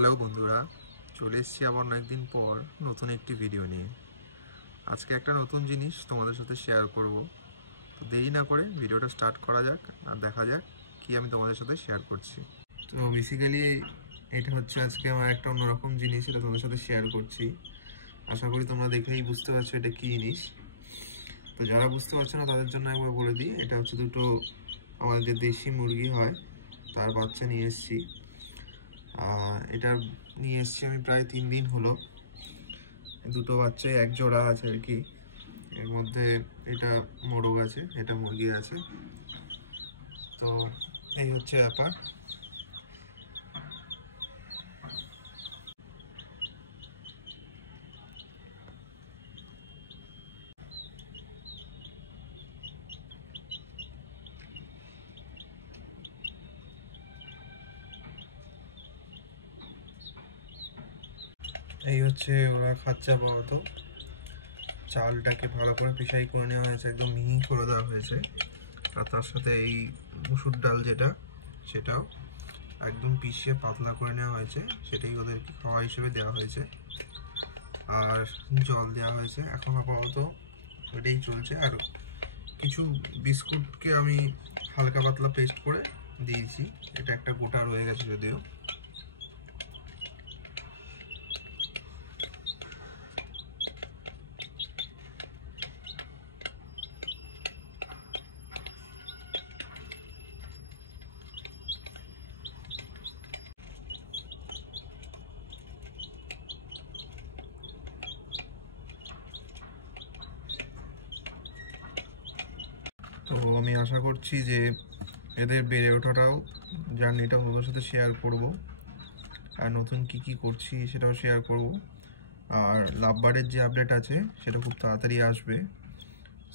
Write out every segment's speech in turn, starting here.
Hello বন্ধুরা, চলে এসেছি আবার অনেকদিন পর নতুন একটি ভিডিও নিয়ে। আজকে একটা নতুন জিনিস তোমাদের সাথে শেয়ার করব। তো দেরি না করে ভিডিওটা স্টার্ট করা যাক আর দেখা যাক কি আমি তোমাদের সাথে শেয়ার করছি। তো বেসিক্যালি এটা হচ্ছে আজকে আমার একটা অন্যরকম জিনিস, এটা তোমাদের সাথে শেয়ার করছি। আশা করি তোমরা দেখেই বুঝতে পারছো এটা কী জিনিস। তো যারা বুঝতে পারছো না তাদের জন্য একবার বলে দিই, এটা হচ্ছে দুটো আমার যে দেশি মুরগি হয় তার বাচ্চা নিয়ে এসেছি। এটা নিয়ে এসেছি আমি প্রায় 3 দিন হলো। দুটো বাচ্চাই এক জোড়া আছে আর কি। এর মধ্যে এটা মোরগ আছে, এটা মুরগি আছে। তো এই হচ্ছে ব্যাপার। এই হচ্ছে ওরা খাচ্ছে আপাতত। চালটাকে ভালো করে পিষাই করে নেওয়া হয়েছে, একদম মিহি করে দেওয়া হয়েছে। আর তার সাথে এই মুসুর ডাল যেটা, সেটাও একদম পিষিয়ে পাতলা করে নেওয়া হয়েছে, সেটাই ওদেরকে খাওয়া হিসেবে দেওয়া হয়েছে। আর জল দেওয়া হয়েছে। এখন আপাতত ওটাই চলছে। আর কিছু বিস্কুটকে আমি হালকা পাতলা পেস্ট করে দিয়েছি। এটা একটা গোটা রয়ে গেছে যদিও। তো আমি আশা করছি যে এদের বেড়ে ওঠাটাও, জার্নিটা ওদের সাথে শেয়ার করব। আর নতুন কি করছি সেটাও শেয়ার করব। আর লাভবার্ডের যে আপডেট আছে সেটা খুব তাড়াতাড়ি আসবে।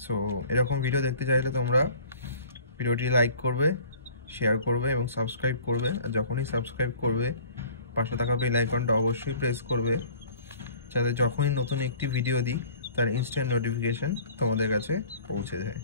সো এরকম ভিডিও দেখতে চাইলে তোমরা ভিডিওটি লাইক করবে, শেয়ার করবে এবং সাবস্ক্রাইব করবে। আর যখনই সাবস্ক্রাইব করবে পাশে থাকা বেল আইকনটা অবশ্যই প্রেস করবে, যাতে যখনই নতুন একটি ভিডিও দিই তার ইনস্ট্যান্ট নোটিফিকেশান তোমাদের কাছে পৌঁছে যায়।